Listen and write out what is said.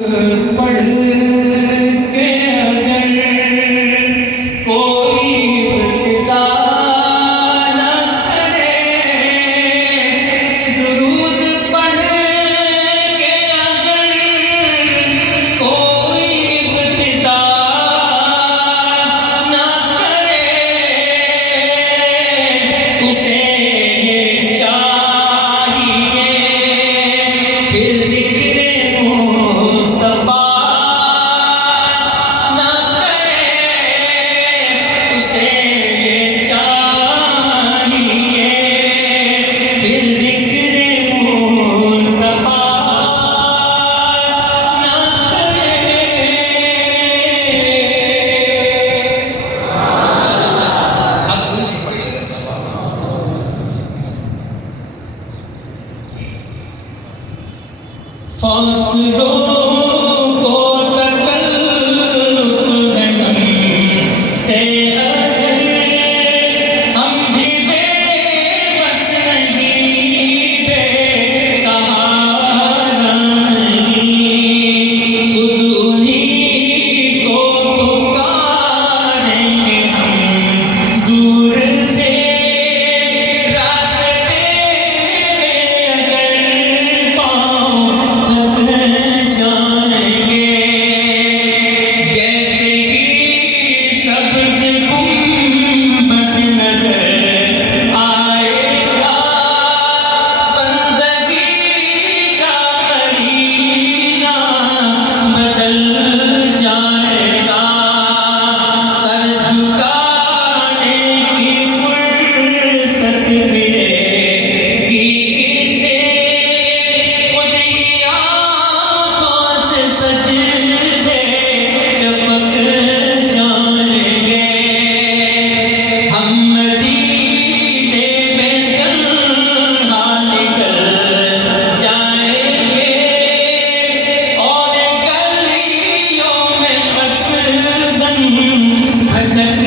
पढ़ के अगर कोई इब्तिदा न करे, दुरूद पढ़ के अगर कोई इब्तिदा न करे, उसे ये चाहिए फिर ज़िक्र मुस्तफ़ा न करे, उसे ये चाहिए फिर ज़िक्र मुस्तफ़ा न करे। आप थोड़ी सी पढ़िएगा। फासलों को तकल्लुफ़ है हमसे अगर, हम भी बेबस नहीं, बेसहारा नहीं, खुद उन्हीं को पुकारेंगे हम दूर से रास्ते में अगर पाँव थक जाएंगे। जैसे ही सब्ज़ गुंबद नज़र आएगा, बंदगी का करीना बदल जाएगा। सर झुकाने की फुर्सत मिलेगी किसे, खुद ही आँखों से सजदे टपक जाएंगे। हम मदीने में तन्हा निकल जाएंगे और गलियों में कसदन भटक